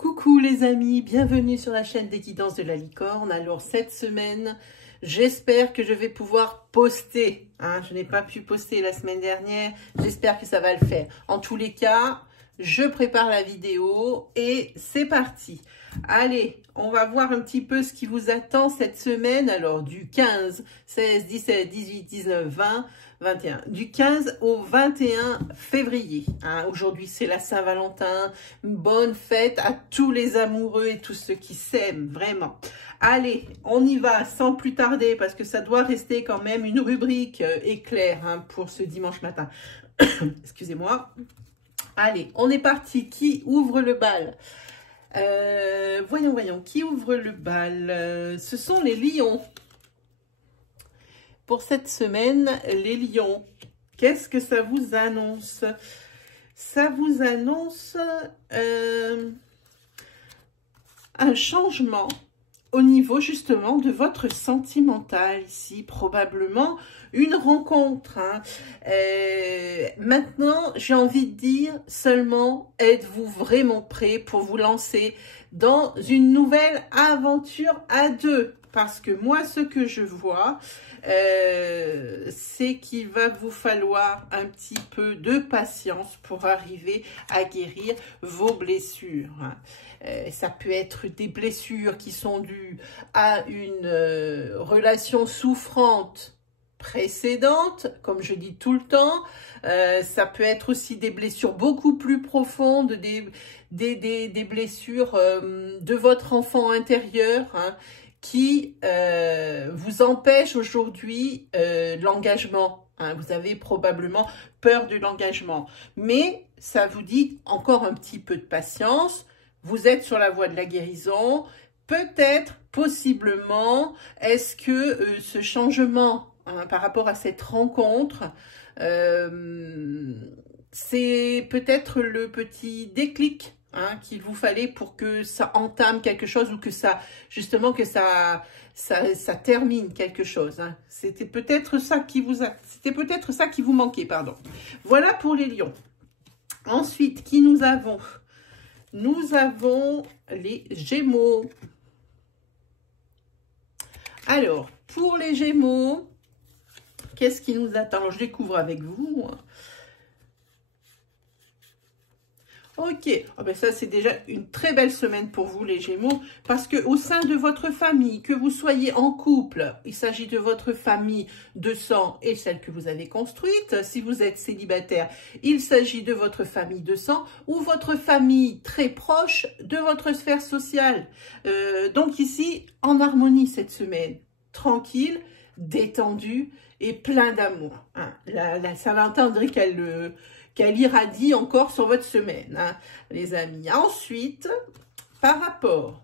Coucou les amis, bienvenue sur la chaîne des guidances de la licorne. Alors cette semaine, j'espère que je vais pouvoir poster. Je n'ai pas pu poster la semaine dernière, j'espère que ça va le faire. En tous les cas, je prépare la vidéo et c'est parti. Allez, on va voir un petit peu ce qui vous attend cette semaine. Alors du 15, 16, 17, 18, 19, 20, 21. Du 15 au 21 février. Aujourd'hui, c'est la Saint-Valentin. Bonne fête à tous les amoureux et tous ceux qui s'aiment, vraiment. Allez, on y va sans plus tarder parce que ça doit rester quand même une rubrique éclair pour ce dimanche matin. Excusez-moi. Allez, on est parti. Qui ouvre le bal? Voyons, qui ouvre le bal? Ce sont les lions. Pour cette semaine, les lions, qu'est-ce que ça vous annonce? Ça vous annonce un changement au niveau justement de votre sentimental ici, probablement une rencontre. Maintenant, j'ai envie de dire seulement, êtes-vous vraiment prêt pour vous lancer dans une nouvelle aventure à deux? Parce que moi, ce que je vois, c'est qu'il va vous falloir un petit peu de patience pour arriver à guérir vos blessures. Ça peut être des blessures qui sont dues à une relation souffrante précédente, comme je dis tout le temps. Ça peut être aussi des blessures beaucoup plus profondes, des blessures de votre enfant intérieur, qui vous empêche aujourd'hui l'engagement. Vous avez probablement peur de l'engagement. Mais ça vous dit encore un petit peu de patience. Vous êtes sur la voie de la guérison. Peut-être, possiblement, est-ce que ce changement par rapport à cette rencontre, c'est peut-être le petit déclic qu'il vous fallait pour que ça entame quelque chose ou que ça, justement, que ça termine quelque chose. C'était peut-être ça qui vous manquait, pardon. Voilà pour les lions. Ensuite, qui nous avons? Nous avons les Gémeaux. Alors, pour les Gémeaux, qu'est-ce qui nous attend? Alors, je découvre avec vous. Ok, ça c'est déjà une très belle semaine pour vous les Gémeaux, parce que au sein de votre famille, que vous soyez en couple, il s'agit de votre famille de sang et celle que vous avez construite. Si vous êtes célibataire, il s'agit de votre famille de sang ou votre famille très proche de votre sphère sociale. Donc ici, en harmonie cette semaine, tranquille, détendu et plein d'amour. La Saint-Valentin, on dirait qu'elle irradie encore sur votre semaine, les amis. Ensuite, par rapport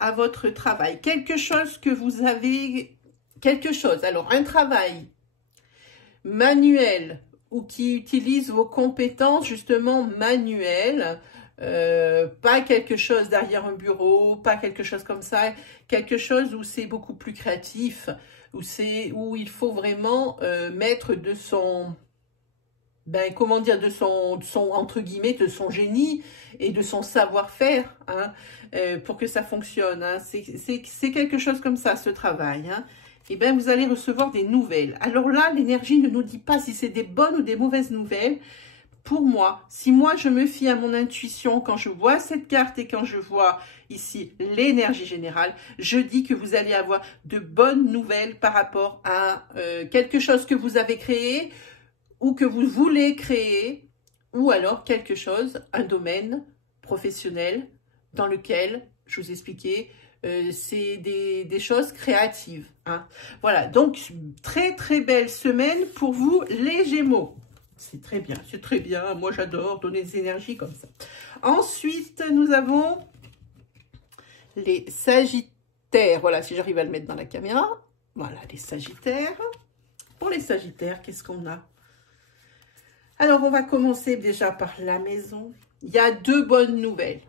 à votre travail, quelque chose que vous avez, alors un travail manuel ou qui utilise vos compétences justement manuelles, pas quelque chose derrière un bureau, pas quelque chose comme ça, quelque chose où c'est beaucoup plus créatif, où il faut vraiment mettre de son, comment dire, de son entre guillemets, de son génie et de son savoir-faire, pour que ça fonctionne. C'est quelque chose comme ça, ce travail. Et vous allez recevoir des nouvelles. Alors là, l'énergie ne nous dit pas si c'est des bonnes ou des mauvaises nouvelles. Pour moi, si moi je me fie à mon intuition quand je vois cette carte et quand je vois ici l'énergie générale, je dis que vous allez avoir de bonnes nouvelles par rapport à quelque chose que vous avez créé ou que vous voulez créer, ou alors quelque chose, un domaine professionnel dans lequel, je vous expliquais, c'est des choses créatives. Voilà, donc très très belle semaine pour vous les Gémeaux. C'est très bien, moi j'adore donner des énergies comme ça. Ensuite, nous avons les Sagittaires. Voilà, si j'arrive à le mettre dans la caméra. Voilà, les Sagittaires. Pour les Sagittaires, qu'est-ce qu'on a? Alors, on va commencer déjà par la maison. Il y a deux bonnes nouvelles.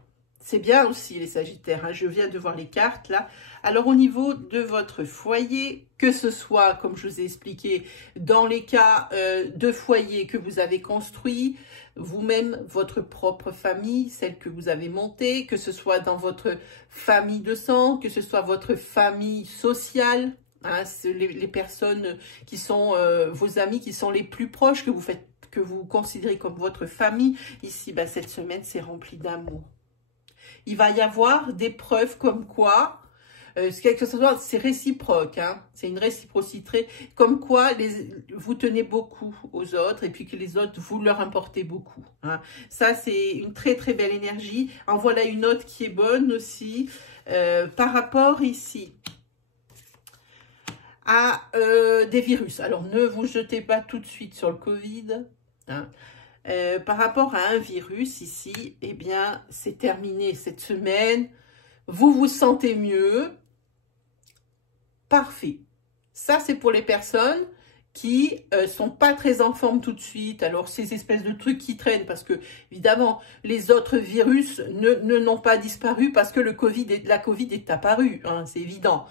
c'est bien aussi les Sagittaires, hein, je viens de voir les cartes là. Alors au niveau de votre foyer, que ce soit, comme je vous ai expliqué, dans les cas de foyer que vous avez construit, vous-même, votre propre famille, celle que vous avez montée, que ce soit dans votre famille de sang, que ce soit votre famille sociale, hein, les personnes qui sont vos amis, qui sont les plus proches, que vous considérez comme votre famille. Ici, ben, cette semaine, c'est rempli d'amour. Il va y avoir des preuves comme quoi, c'est réciproque, hein, c'est une réciprocité, comme quoi vous tenez beaucoup aux autres et puis que les autres, vous leur importez beaucoup. Hein. Ça, c'est une très très belle énergie. En voilà une autre qui est bonne aussi, par rapport ici à des virus. Alors, ne vous jetez pas tout de suite sur le Covid, hein. Par rapport à un virus ici, eh bien, c'est terminé cette semaine. Vous vous sentez mieux. Parfait. Ça, c'est pour les personnes qui sont pas très en forme tout de suite. Alors, ces espèces de trucs qui traînent, parce que, évidemment, les autres virus n'ont pas disparu parce que la Covid est apparue, hein, c'est évident.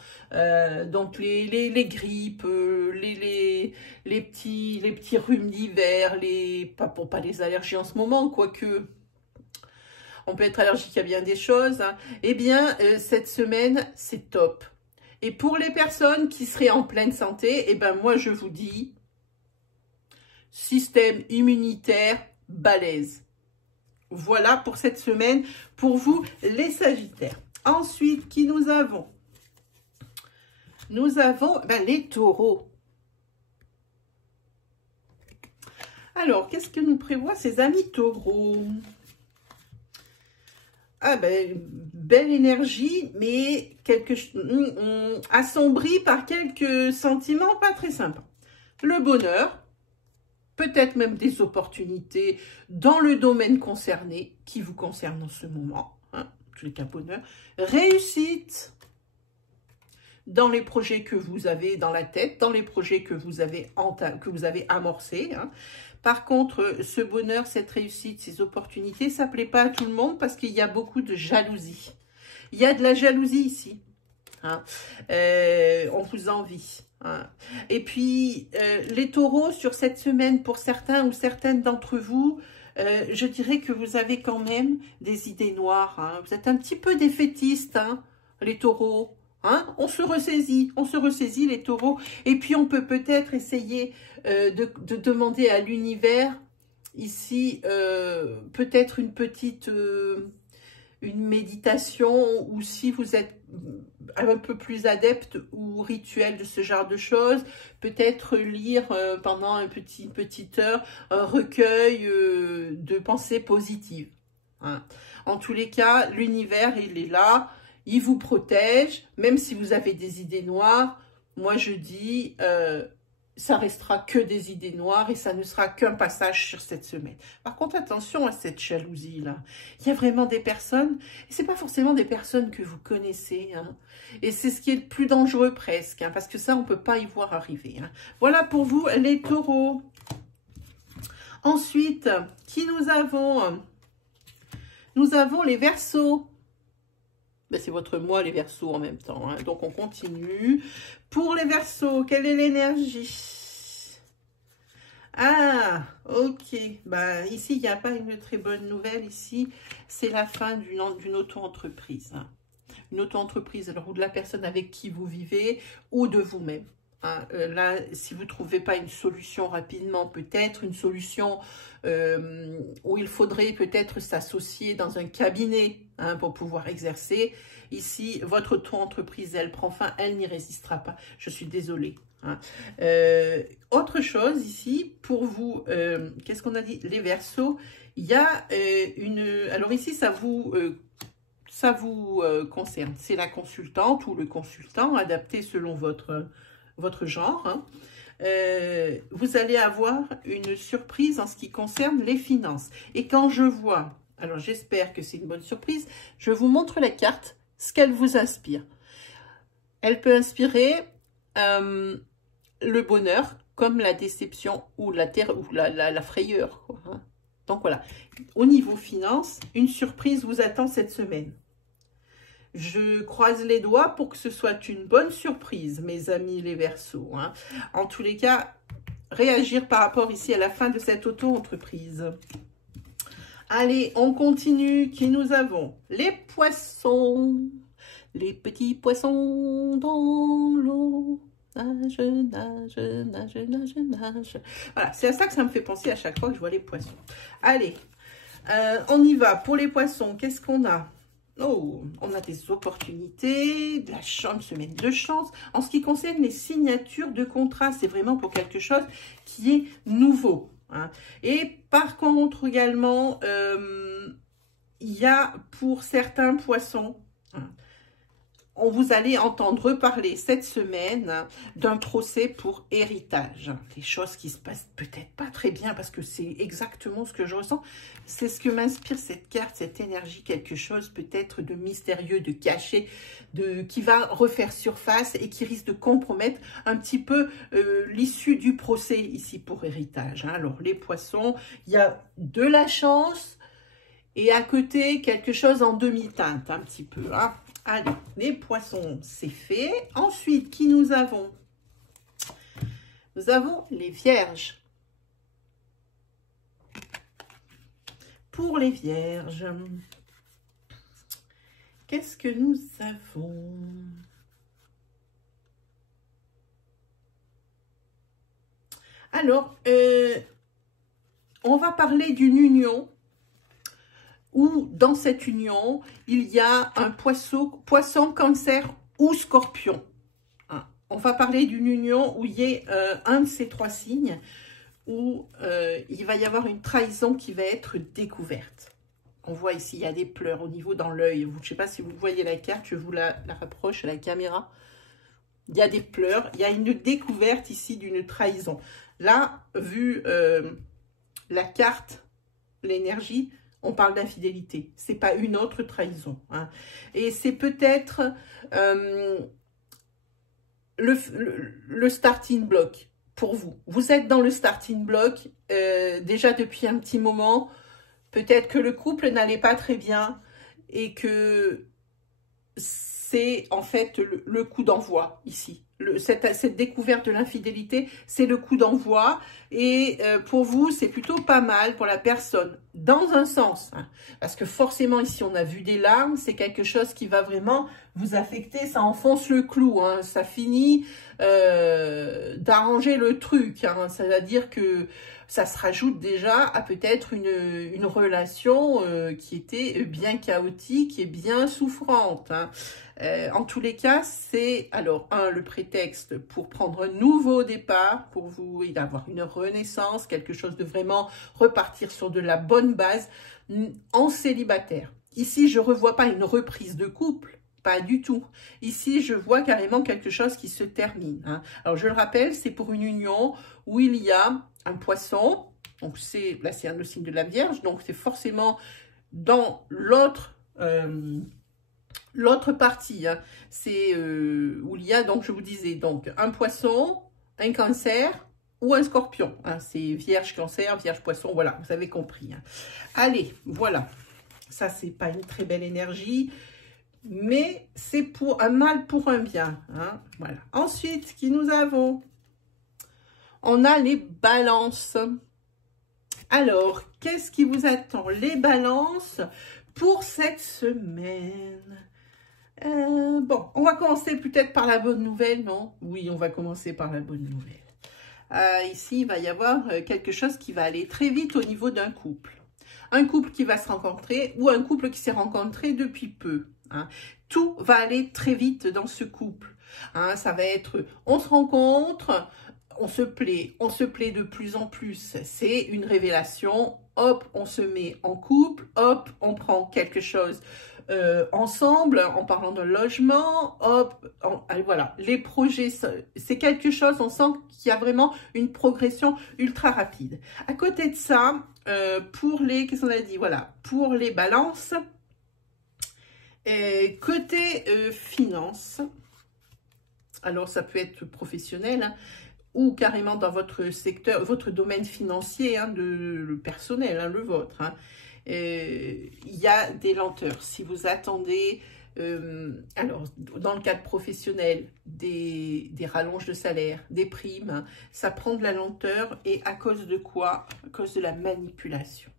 Donc, les grippes, les petits rhumes d'hiver, pas les allergies en ce moment, quoique on peut être allergique à bien des choses, hein. Eh bien, cette semaine, c'est top. Et pour les personnes qui seraient en pleine santé, eh ben moi je vous dis, système immunitaire balèze. Voilà pour cette semaine, pour vous les Sagittaires. Ensuite, qui nous avons? Nous avons les Taureaux. Alors, qu'est-ce que nous prévoient ces amis Taureaux? Ah ben, belle énergie, mais assombrie par quelques sentiments pas très sympas. Le bonheur, peut-être même des opportunités dans le domaine concerné, qui vous concerne en ce moment, hein, en tous les cas bonheur. Réussite dans les projets que vous avez dans la tête, dans les projets que vous avez amorcés, hein. Par contre, ce bonheur, cette réussite, ces opportunités, ça ne plaît pas à tout le monde parce qu'il y a beaucoup de jalousie. Il y a de la jalousie ici. Hein. On vous envie. Hein. Et puis, les taureaux, sur cette semaine, pour certains ou certaines d'entre vous, je dirais que vous avez quand même des idées noires. Hein. Vous êtes un petit peu défaitistes, hein, les taureaux. Hein, on se ressaisit les taureaux. Et puis, on peut peut-être essayer de demander à l'univers, ici, peut-être une petite une méditation, ou si vous êtes un peu plus adepte ou rituel de ce genre de choses, peut-être lire pendant une petite heure un recueil de pensées positives. Hein. En tous les cas, l'univers, il est là. Il vous protège, même si vous avez des idées noires. Moi, je dis, ça restera que des idées noires et ça ne sera qu'un passage sur cette semaine. Par contre, attention à cette jalousie-là. Il y a vraiment des personnes, et c'est pas forcément des personnes que vous connaissez, hein. Et c'est ce qui est le plus dangereux presque, hein, parce que ça, on peut pas y voir arriver. Hein. Voilà pour vous, les taureaux. Ensuite, qui nous avons? Nous avons les Verseaux. Ben, c'est votre mois, les Verseaux, en même temps. Hein. Donc, on continue. Pour les Verseaux, quelle est l'énergie? Ah, ok. Ben, ici, il n'y a pas une très bonne nouvelle. Ici, c'est la fin d'une auto-entreprise. Hein. Une auto-entreprise, alors, ou de la personne avec qui vous vivez, ou de vous-même. Hein. Là, si vous ne trouvez pas une solution rapidement, peut-être une solution où il faudrait peut-être s'associer dans un cabinet, hein, pour pouvoir exercer. Ici, votre auto-entreprise, elle prend fin, elle n'y résistera pas. Je suis désolée. Hein. Autre chose ici, pour vous, qu'est-ce qu'on a dit? Les Verseaux, il y a alors ici, ça vous concerne. C'est la consultante ou le consultant, adapté selon votre genre. Hein. Vous allez avoir une surprise en ce qui concerne les finances. Et quand je vois, alors j'espère que c'est une bonne surprise, je vous montre la carte, ce qu'elle vous inspire. Elle peut inspirer le bonheur, comme la déception ou la frayeur. Quoi, hein. Donc voilà, au niveau finance, une surprise vous attend cette semaine. Je croise les doigts pour que ce soit une bonne surprise, mes amis les Verseaux, hein. En tous les cas, réagir par rapport ici à la fin de cette auto-entreprise. Allez, on continue. Qui nous avons? Les poissons. Les petits poissons dans l'eau. Nage, nage, nage, nage, nage. Voilà, c'est à ça que ça me fait penser à chaque fois que je vois les poissons. Allez, on y va. Pour les poissons, qu'est-ce qu'on a? Oh, on a des opportunités, de la chance, une semaine de chance. En ce qui concerne les signatures de contrat, c'est vraiment pour quelque chose qui est nouveau, hein. Et par contre, également, il y a pour certains poissons, hein, vous allez entendre parler cette semaine d'un procès pour héritage. Des choses qui se passent peut-être pas très bien parce que c'est exactement ce que je ressens. C'est ce que m'inspire cette carte, cette énergie, quelque chose peut-être de mystérieux, de caché, qui va refaire surface et qui risque de compromettre un petit peu l'issue du procès ici pour héritage, hein. Alors les poissons, il y a de la chance et à côté quelque chose en demi-teinte un petit peu, hein. Allez, les poissons, c'est fait. Ensuite, qui nous avons? Nous avons les vierges. Pour les vierges, qu'est-ce que nous avons? Alors, on va parler d'une union où dans cette union, il y a un poisson, cancer ou scorpion. Hein. On va parler d'une union où il y a un de ces trois signes, où il va y avoir une trahison qui va être découverte. On voit ici, il y a des pleurs au niveau dans l'œil. Je ne sais pas si vous voyez la carte, je vous la rapproche à la caméra. Il y a des pleurs, il y a une découverte ici d'une trahison. Là, vu la carte, l'énergie, on parle d'infidélité. Ce n'est pas une autre trahison, hein. Et c'est peut-être le starting block pour vous. Vous êtes dans le starting block déjà depuis un petit moment. Peut-être que le couple n'allait pas très bien et que c'est en fait le coup d'envoi ici. Cette découverte de l'infidélité, c'est le coup d'envoi. Et pour vous, c'est plutôt pas mal pour la personne, dans un sens, hein. Parce que forcément, ici, on a vu des larmes. C'est quelque chose qui va vraiment vous affecter. Ça enfonce le clou, hein. Ça finit d'arranger le truc, hein. Ça veut dire que ça se rajoute déjà à peut-être une relation qui était bien chaotique et bien souffrante, hein. En tous les cas, c'est alors le prétexte pour prendre un nouveau départ pour vous et d'avoir une renaissance, quelque chose de vraiment repartir sur de la bonne base en célibataire. Ici, je ne revois pas une reprise de couple, pas du tout. Ici, je vois carrément quelque chose qui se termine, hein. Alors, je le rappelle, c'est pour une union où il y a un poisson, donc là, c'est le signe de la Vierge, donc c'est forcément dans l'autre partie, hein, c'est où il y a, donc je vous disais, donc un poisson, un cancer ou un scorpion, hein, c'est vierge cancer, vierge poisson, voilà, vous avez compris, hein. Allez, voilà, ça c'est pas une très belle énergie, mais c'est pour un mal pour un bien, hein, voilà. Ensuite, qui nous avons? On a les balances. Alors, qu'est-ce qui vous attend? Les balances pour cette semaine. Bon, on va commencer peut-être par la bonne nouvelle, non? Oui, on va commencer par la bonne nouvelle. Ici, il va y avoir quelque chose qui va aller très vite au niveau d'un couple. Un couple qui va se rencontrer ou un couple qui s'est rencontré depuis peu, hein. Tout va aller très vite dans ce couple, hein. Ça va être, on se rencontre, on se plaît de plus en plus. C'est une révélation. Hop, on se met en couple. Hop, on prend quelque chose ensemble, en parlant de logement. Hop, allez, voilà. Les projets, c'est quelque chose, on sent qu'il y a vraiment une progression ultra rapide. À côté de ça, pour les, qu'est-ce qu'on a dit? Voilà, pour les balances. Côté finance, alors ça peut être professionnel, hein. ou carrément dans votre secteur, votre domaine financier, hein, le personnel, hein, le vôtre, hein, il y a des lenteurs. Si vous attendez, alors dans le cadre professionnel, des rallonges de salaire, des primes, hein, ça prend de la lenteur et à cause de quoi? À cause de la manipulation.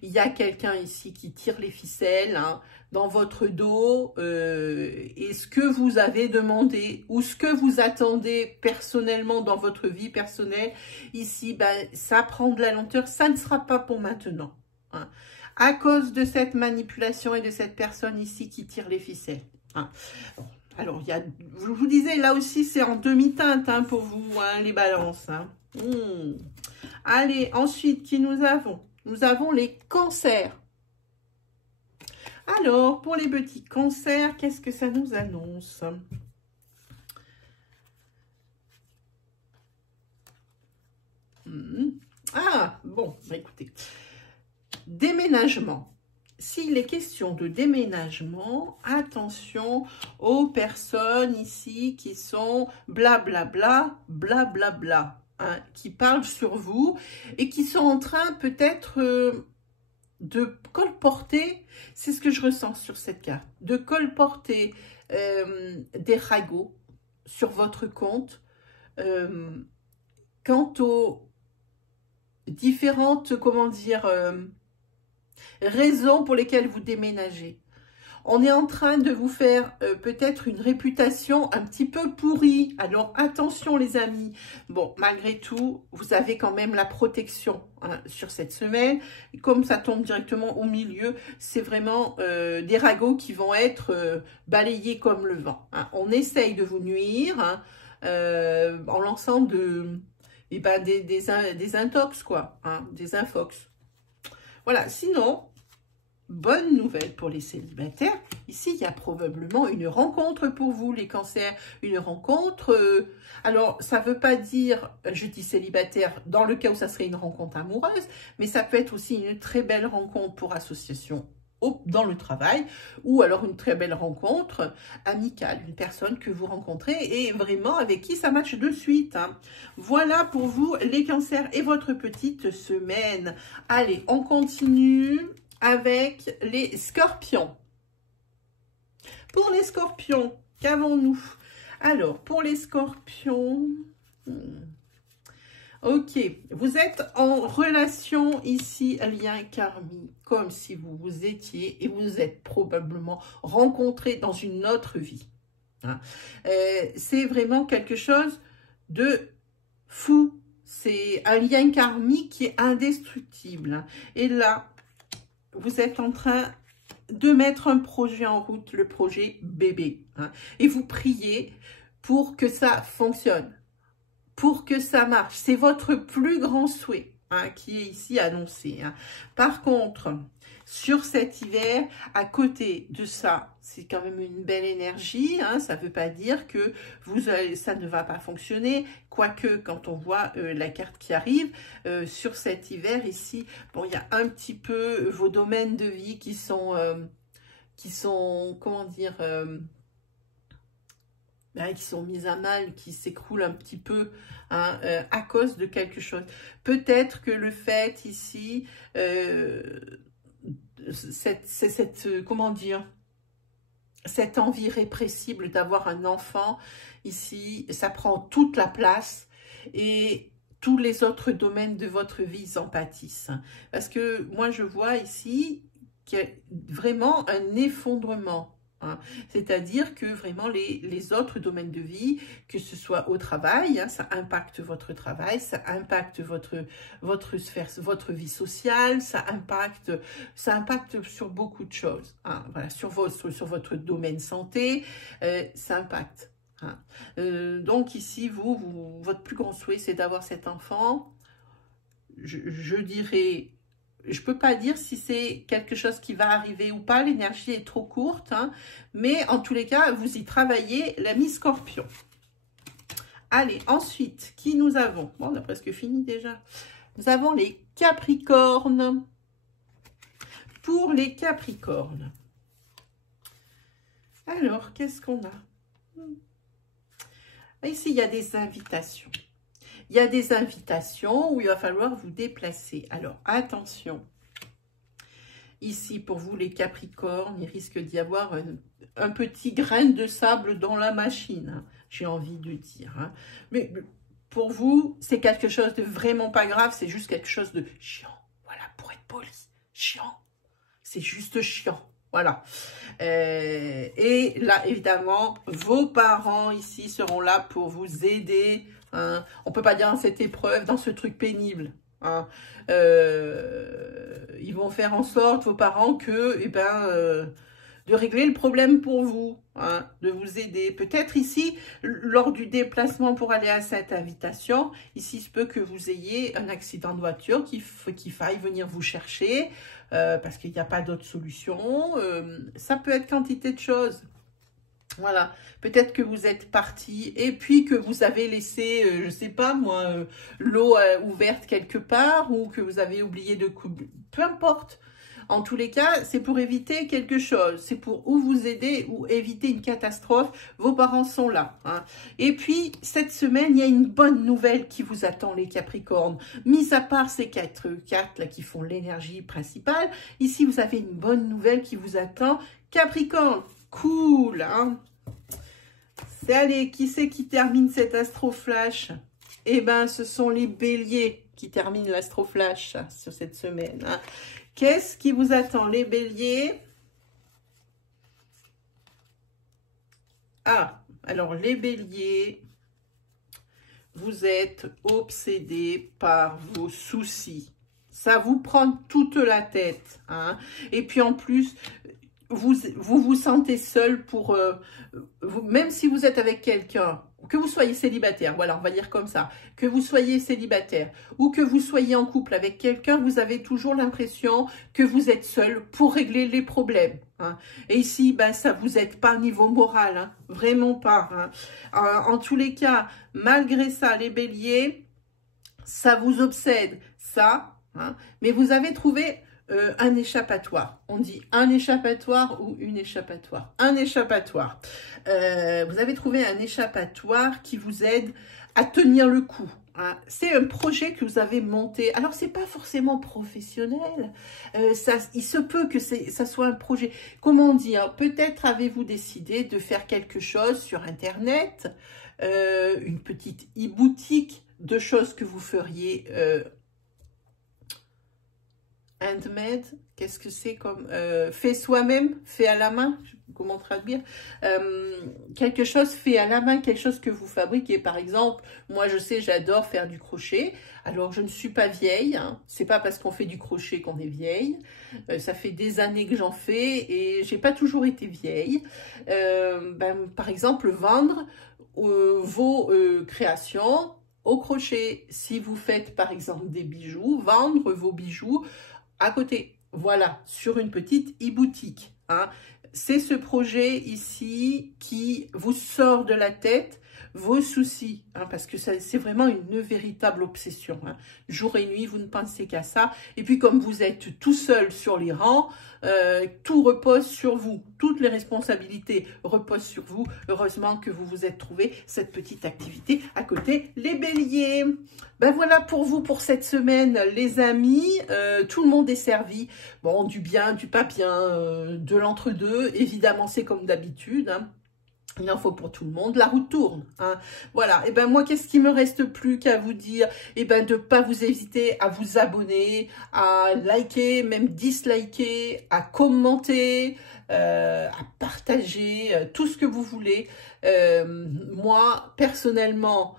Il y a quelqu'un ici qui tire les ficelles, hein, dans votre dos, et ce que vous avez demandé ou ce que vous attendez personnellement dans votre vie personnelle, ici, ben, ça prend de la lenteur, ça ne sera pas pour maintenant. Hein, à cause de cette manipulation et de cette personne ici qui tire les ficelles. Hein. Bon, alors, il y a, je vous disais, là aussi, c'est en demi-teinte, hein, pour vous, hein, les balances. Hein. Allez, ensuite, qui nous avons? Nous avons les cancers. Alors, pour les petits cancers, qu'est-ce que ça nous annonce? Ah, bon, bah écoutez. Déménagement. S'il est question de déménagement, attention aux personnes ici qui sont blablabla, blablabla, hein, qui parlent sur vous et qui sont en train peut-être de colporter, c'est ce que je ressens sur cette carte, de colporter des ragots sur votre compte quant aux différentes, comment dire, raisons pour lesquelles vous déménagez. On est en train de vous faire peut-être une réputation un petit peu pourrie. Alors attention les amis. Bon, malgré tout, vous avez quand même la protection, hein, sur cette semaine. Et comme ça tombe directement au milieu, c'est vraiment des ragots qui vont être balayés comme le vent. Hein. On essaye de vous nuire, hein, en lançant des intox, quoi, hein, des infox. Voilà, sinon, bonne nouvelle pour les célibataires. Ici, il y a probablement une rencontre pour vous, les cancers. Une rencontre, alors, ça ne veut pas dire, je dis célibataire, dans le cas où ça serait une rencontre amoureuse, mais ça peut être aussi une très belle rencontre pour association dans le travail, ou alors une très belle rencontre amicale, une personne que vous rencontrez et vraiment avec qui ça matche de suite. Hein. Voilà pour vous les cancers et votre petite semaine. Allez, on continue avec les scorpions. Pour les scorpions, qu'avons-nous? Alors, pour les scorpions... Ok, vous êtes en relation ici, lien karmique, comme si vous vous étiez et vous êtes probablement rencontrés dans une autre vie. Hein. C'est vraiment quelque chose de fou. C'est un lien karmique qui est indestructible. Et là, vous êtes en train de mettre un projet en route, le projet bébé. Hein, et vous priez pour que ça fonctionne. Pour que ça marche. C'est votre plus grand souhait, hein, qui est ici annoncé. Hein. Par contre, sur cet hiver, à côté de ça, c'est quand même une belle énergie. Hein, ça ne veut pas dire que ça ne va pas fonctionner. Quoique, quand on voit la carte qui arrive, sur cet hiver ici, bon, il y a un petit peu vos domaines de vie qui sont comment dire... qui sont mises à mal, qui s'écroulent un petit peu, hein, à cause de quelque chose. Peut-être que le fait ici, comment dire, cette envie répressible d'avoir un enfant, ici, ça prend toute la place et tous les autres domaines de votre vie en pâtissent. Parce que moi, je vois ici qu'il y a vraiment un effondrement. Hein. C'est-à-dire que vraiment les autres domaines de vie, que ce soit au travail, hein, ça impacte votre travail, ça impacte votre sphère, votre vie sociale, ça impacte sur beaucoup de choses. Hein. Voilà, sur votre domaine santé, ça impacte. Hein. Donc ici, votre plus grand souhait, c'est d'avoir cet enfant. Je dirais... Je ne peux pas dire si c'est quelque chose qui va arriver ou pas, l'énergie est trop courte, hein, mais en tous les cas, vous y travaillez, l'ami Scorpion. Allez, ensuite, qui nous avons? Bon, on a presque fini déjà. Nous avons les Capricornes. Pour les Capricornes. Alors, qu'est-ce qu'on a? Ici, il y a des invitations. Il y a des invitations où il va falloir vous déplacer. Alors, attention. Ici, pour vous, les Capricornes, il risque d'y avoir un petit grain de sable dans la machine, hein, j'ai envie de dire. Hein. Mais pour vous, c'est quelque chose de vraiment pas grave, c'est juste quelque chose de chiant. Voilà, pour être poli, chiant. C'est juste chiant. Voilà. Et là, évidemment, vos parents ici seront là pour vous aider. Hein. On ne peut pas dire dans cette épreuve, dans ce truc pénible. Hein. Ils vont faire en sorte, vos parents, que, de régler le problème pour vous, hein, de vous aider. Peut-être ici, lors du déplacement pour aller à cette invitation, ici, il se peut que vous ayez un accident de voiture, qu'il faille venir vous chercher, parce qu'il n'y a pas d'autre solution. Ça peut être quantité de choses. Voilà, peut-être que vous êtes parti et puis que vous avez laissé, je ne sais pas moi, l'eau ouverte quelque part ou que vous avez oublié de couper, peu importe. En tous les cas, c'est pour éviter quelque chose, c'est pour ou vous aider ou éviter une catastrophe. Vos parents sont là. Hein. Et puis, cette semaine, il y a une bonne nouvelle qui vous attend, les Capricornes. Mis à part ces quatre cartes là qui font l'énergie principale, ici, vous avez une bonne nouvelle qui vous attend. Capricorne, cool, hein. C'est allez, qui c'est qui termine cet astroflash? Eh bien, ce sont les béliers qui terminent l'astroflash sur cette semaine. Hein. Qu'est-ce qui vous attend, les béliers? Ah, alors les béliers, vous êtes obsédés par vos soucis. Ça vous prend toute la tête. Hein. Et puis en plus, vous sentez seul pour... même si vous êtes avec quelqu'un, que vous soyez célibataire, voilà, on va dire comme ça, que vous soyez célibataire ou que vous soyez en couple avec quelqu'un, vous avez toujours l'impression que vous êtes seul pour régler les problèmes. Hein. Et ici, ben, ça vous aide pas niveau moral, hein, vraiment pas. Hein. En tous les cas, malgré ça, les béliers, ça vous obsède, ça, hein, mais vous avez trouvé... un échappatoire. On dit un échappatoire ou une échappatoire. Un échappatoire. Vous avez trouvé un échappatoire qui vous aide à tenir le coup. Hein. C'est un projet que vous avez monté. Alors, c'est pas forcément professionnel. Il se peut que ça soit un projet. Comment dire? Peut-être avez-vous décidé de faire quelque chose sur Internet, une petite e-boutique de choses que vous feriez handmade, qu'est-ce que c'est comme fait soi-même, fait à la main, comment traduire, quelque chose fait à la main, quelque chose que vous fabriquez. Par exemple, moi je sais, j'adore faire du crochet. Alors je ne suis pas vieille, hein. C'est pas parce qu'on fait du crochet qu'on est vieille. Ça fait des années que j'en fais et j'ai pas toujours été vieille. Par exemple, vendre vos créations au crochet. Si vous faites par exemple des bijoux, vendre vos bijoux à côté, voilà, sur une petite e-boutique. Hein. C'est ce projet ici qui vous sort de la tête vos soucis, hein, parce que c'est vraiment une véritable obsession. Hein. Jour et nuit, vous ne pensez qu'à ça. Et puis, comme vous êtes tout seul sur les rangs, tout repose sur vous. Toutes les responsabilités reposent sur vous. Heureusement que vous vous êtes trouvé cette petite activité à côté, les béliers. Ben voilà pour vous pour cette semaine, les amis. Tout le monde est servi. Bon, du bien, du pas bien, de l'entre-deux. Évidemment, c'est comme d'habitude, hein. Il en faut pour tout le monde, la roue tourne. Hein. Voilà, et ben moi, qu'est-ce qui me reste plus qu'à vous dire? Et ben de pas vous hésiter à vous abonner, à liker, même disliker, à commenter, à partager, tout ce que vous voulez. Moi, personnellement,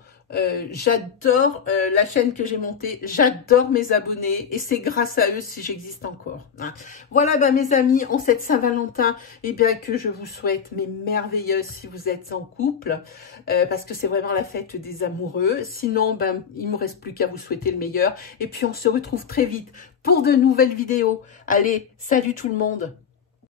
j'adore la chaîne que j'ai montée, j'adore mes abonnés et c'est grâce à eux si j'existe encore. Hein. Voilà ben, mes amis, en cette Saint-Valentin, eh bien que je vous souhaite mes merveilleuses si vous êtes en couple, parce que c'est vraiment la fête des amoureux. Sinon, ben, il ne me reste plus qu'à vous souhaiter le meilleur et puis on se retrouve très vite pour de nouvelles vidéos. Allez, salut tout le monde!